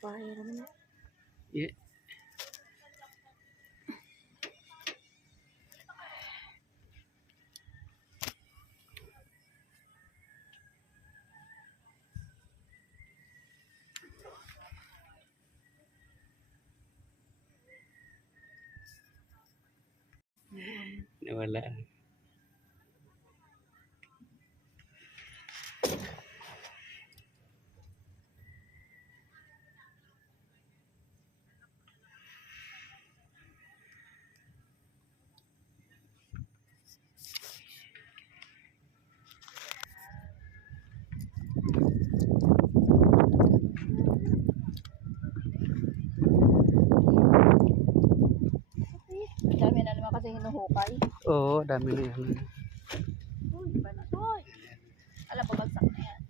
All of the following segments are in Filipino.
Bahay naman. Yeah. Nawala. Dami na naman kasi hinuhukay. Oo, dami na yan. Uy, ba na? Uy! Alam, babagsak na yan.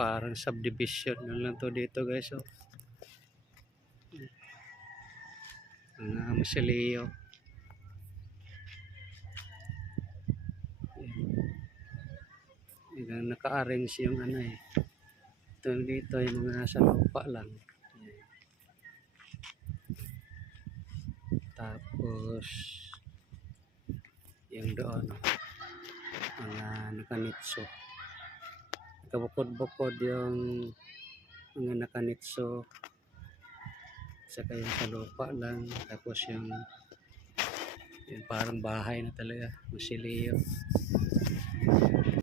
Parang subdivision na lang to dito guys. Oh. Ang Masilio. Yan, naka-arrange yung ano eh. Ito dito yung mga nasa lupa lang. Yan. Tapos yung doon mga nakanitso. Kabukod-bukod yung mga nakanitso. Saka yung sa lupa lang. Tapos yung parang bahay na talaga. Masilio.